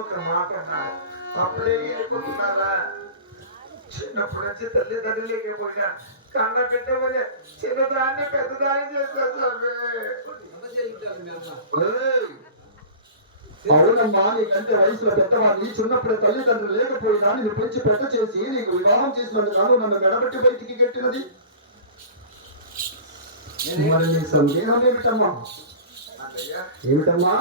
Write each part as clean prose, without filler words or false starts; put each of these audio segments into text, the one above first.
ఒక మాట అన్నాడు అప్పుడే వెళ్ళిపోతున్నారా చిన్నప్పటి నుంచి తల్లిదండ్రులు లేకపోయినా కన్న బిడ్డ వలె చిన్నదాన్ని పెద్దదాన్ని చేస్తారు అవునమ్మా, నీకంటే వయసులో పెద్దవాడిని చిన్నప్పుడే తల్లిదండ్రులు లేకపోయినా నేను పెంచి పెద్ద చేసి నీకు వివాహం చేసినందుకు కాదు నన్ను మెడబెట్టి బయటికి కట్టినది. మరి నీ సందేహం ఏమిటమ్మా? ఏమిటమ్మా?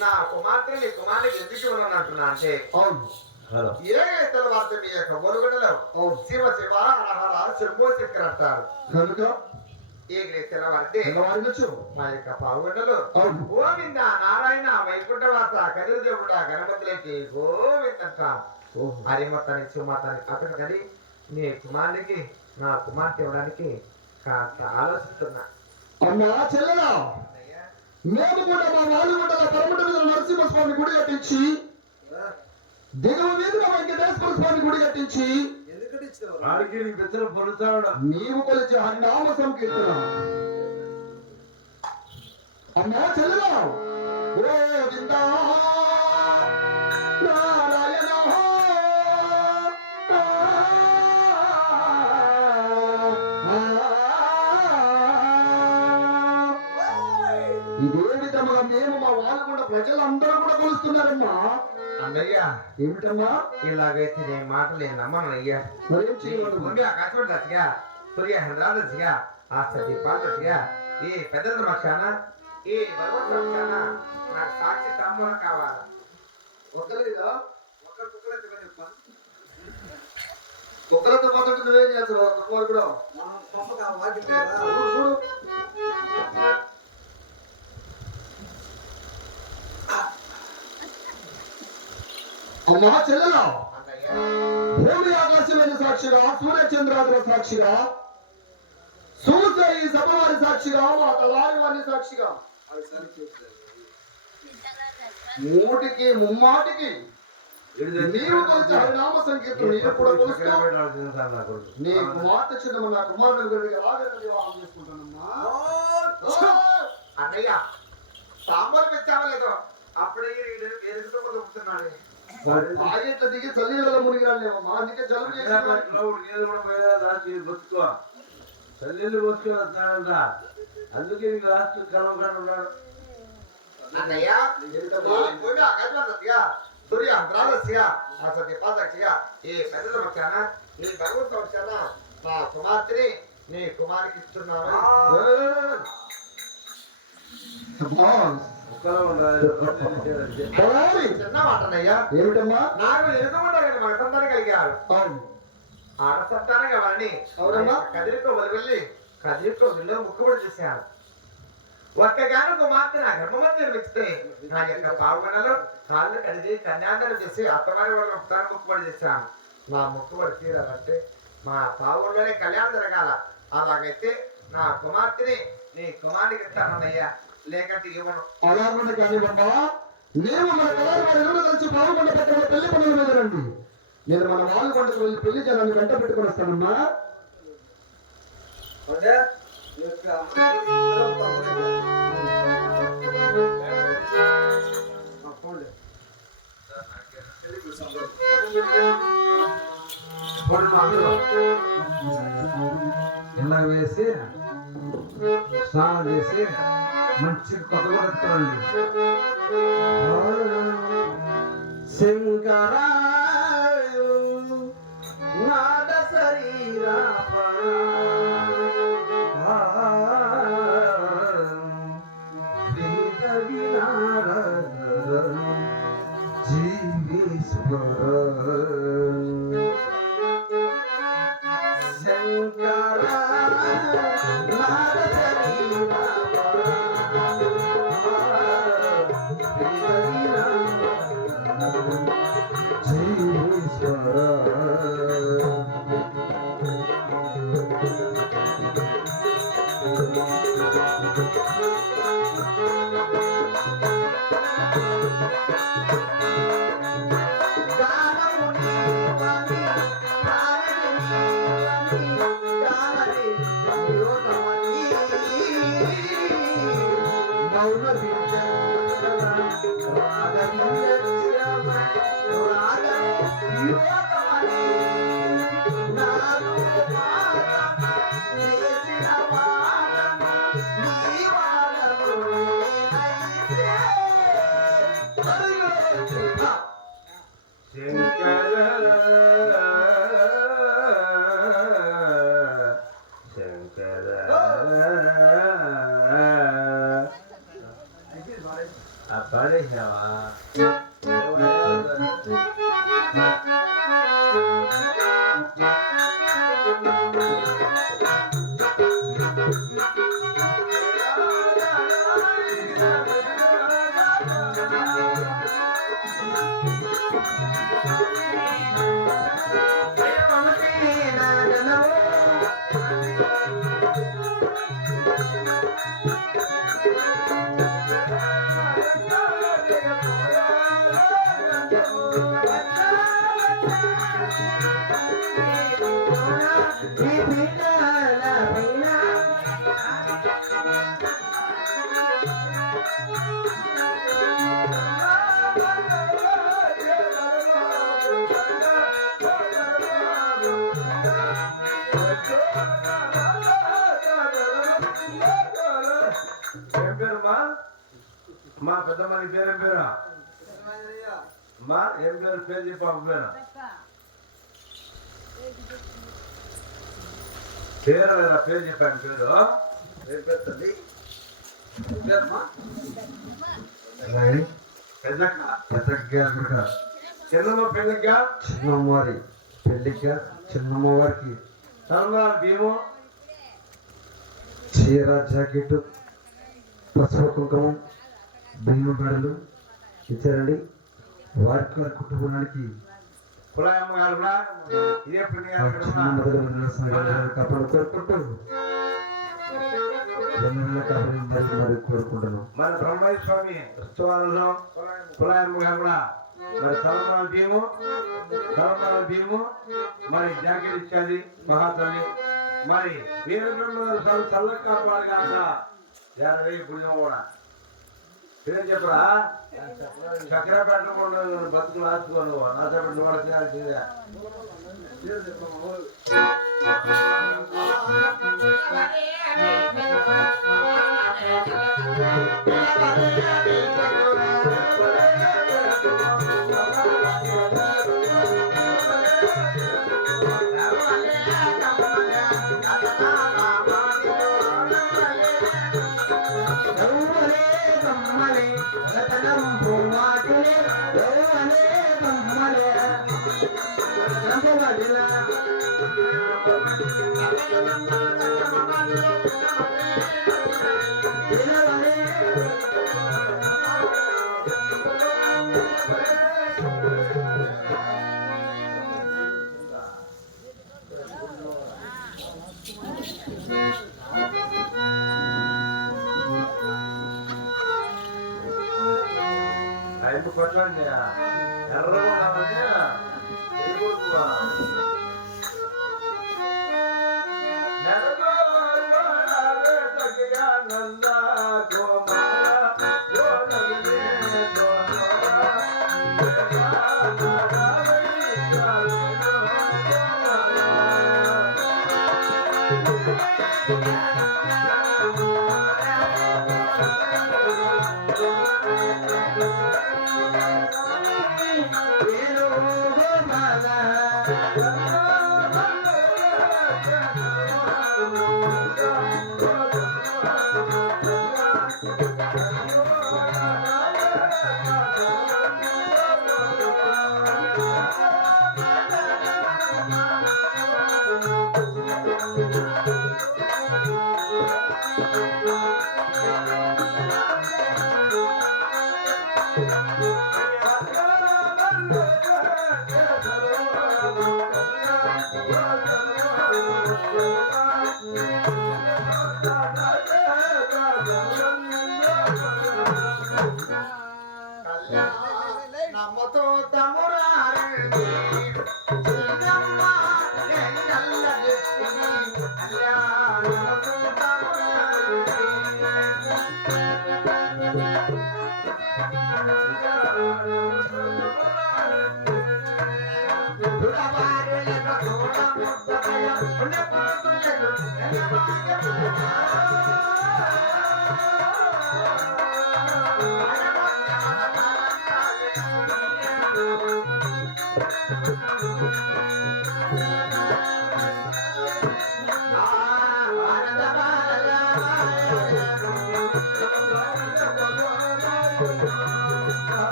నా కుమార్తె నీ కుమారునికి ఎందుకు ఉన్నట్టున్నా అంటే ఏ తర్వాత మీ యొక్క ఒరుగుడలో శివ శివ ఆహార శంభో చక్ర అంటారు కనుక తెల్లవారితే మా యొక్క పావుగొండలు గోవింద నారాయణ వైకుంఠవాస కరుదేవుడ గణపతులకి గోవిందంట హరిమతానికి శివమాతానికి అతను కది నీ కుమారునికి నా కుమార్తె ఇవ్వడానికి కాస్త ఆలోచిస్తున్నా. అమ్మా చెల్లెలా, మేము కూడా మా వాలిగుంటల పరమట మీద నరసింహస్వామి గుడి కట్టించి దిగువ మీదుగా వెంకటేశ్వర స్వామి గుడి కట్టించి నీవు కొలిచే హరినామ సంకీర్తన. అమ్మా చెల్లెలా, గోవిందా నారాయణ ఇదే విధముగా మేము మా వాలిగుండ ప్రజలందరూ కూడా కొలుస్తున్నారమ్మా. అన్నయ్య ఏమిటమ్మా? ఇలాగైతే నేను మాటలు నేను నమ్మను అయ్యా. మరేం చేయగలరు? ఆకాశం దశగా సూర్య హంద్రాదశగా ఆ సతీపాదశగా ఈ పెద్ద పక్షాన ఈ భగవంతున నాకు సాక్షి తాంబూలం కావాలా. ఒక్కలేదా? కుక్కలతో పాటు నువ్వేం చేస్తావు? కుక్కలు కూడా అమ్మా చెల్లెలా, భూమి ఆకాశమైన సాక్షిగా సూర్యచంద్రాదుల సాక్షిగా సూర్య ఈ సభవారి సాక్షిగా మా తలారి వారి సాక్షిగా మూటికి ముమ్మాటికి నీవు కొలిచే హరినామ సంకీర్తన నీవు కూడా కొలుస్తావు. నీ కుమార్తె చిన్నమ్మ నా కుమారుడు ఎలాగైనా వివాహం చేసుకుంటానమ్మా. అన్నయ్య తాంబూలం పెట్టావా లేదో అప్పుడే ఎదుగుతూ కొలుపుతున్నాడు. ఆగేట్ల దిగి చల్లీళ్ళ మునిగిరాలేమమ్మా, అందుకే జలం చేసి చల్లీళ్ళు పోసుకున్నా అందుకే నీకు రాష్ట్ర కలవకుండా ఉన్నాడు. అన్నయ్య సూర్య అంతరాలస్య ఆ సతీపాదక్షిగా ఈ పెద్ద పక్షాన ఈ భగవంతు పక్షాన నా కుమార్తెని నీ కుమారికి ఇస్తున్నాను. బాస్. ఒక్కలో ఉండాలి. పోవాలి. చిన్న మాటనయ్యా ఏమిటమ్మా? నాకు ఎదుగుకుండా మగ సంతానం కలిగారు అవును. ఆడ సంతానం కావాలని అవునమ్మా. కదిరికో వెళ్ళి కదిరికో వెళ్ళి ముక్కుబడి చేశాను. ఒక్కగాను కుమార్తె నా గర్భమంది నిర్మిస్తే నా యొక్క పావుగణలో కాళ్ళు కడిగి కన్యాదానం చేసి అత్తవారి వాళ్ళ ఒకసారి ముక్కుబడి చేశాను. నా ముక్కుబడి తీరాలంటే మా పావుల్లోనే కళ్యాణం జరగాల. అలాగైతే నా కుమార్తెని నీ కుమారుడికి ఇస్తానన్నయ్యా, లేకంటే ఇవ్వను. అలాగే కానీ బాబా, నేను మన కళాయి వారి ఇల్లు కలిసి పాల్గొండ పక్కన పెళ్లి పనుల మీద రండి. నేను మన వాళ్ళు పండుగ వెళ్ళి పెళ్లి జనాన్ని వెంట పెట్టుకుని వస్తానమ్మా. ఇలా వేసి స్నానం చేసి మంచి కొత్త కూడా ఎత్తుకోండి. శంకరాయు నాద శరీరా మా పెద్దమ్మని పేరేం పేరు? మా ఏం పేరు? పేరు చెప్పా పేరు పేరు లేదా? పేరు చెప్పాను. పేరు ఏం పేరు తల్లి? పెద్దక్క. పెద్దక్క చిన్నమ్మ పెళ్ళక్క. చిన్నమ్మవారి పెళ్ళిక చిన్నమ్మవారికి తలవారి భీము చీర జాకెట్ పసుపు కుంకుమం బియ్యం బెడలు ఇచ్చారండి. వారికి వారి కుటుంబానికి కోరుకుంటున్నాం. మన బ్రహ్మయ్య స్వామి ఉత్సవాలలో కులాయమ్మ గారు కూడా మరి తలమాల భీము మరి జాకెట్ ఇచ్చాది మహాతల్లి. మరి వీరబ్రహ్మ చల్లగా కాపాడు కాక 50,000 పుణ్యం కూడా పేరు చెప్పరా? చక్రపేట బతుకులు ఆచుకోను నాచపడి నోడ తినాల్సిందే. కమ్మలే రతనం పూమాటిలే దేవనే కమ్మలే నంబవదిలా ఐదు కొట్టండి ఎర్రగొండమని నంద నమ్మతో తమురారండి చిన్నమ్మ ఎంగల్ల దిక్కుని అల్లాడతో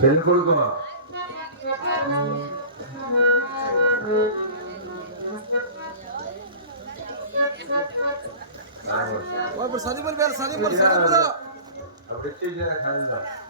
పెళ్లి కొడుకు ఇప్పుడు చదివి సదిపి అప్పుడు ఇచ్చేసి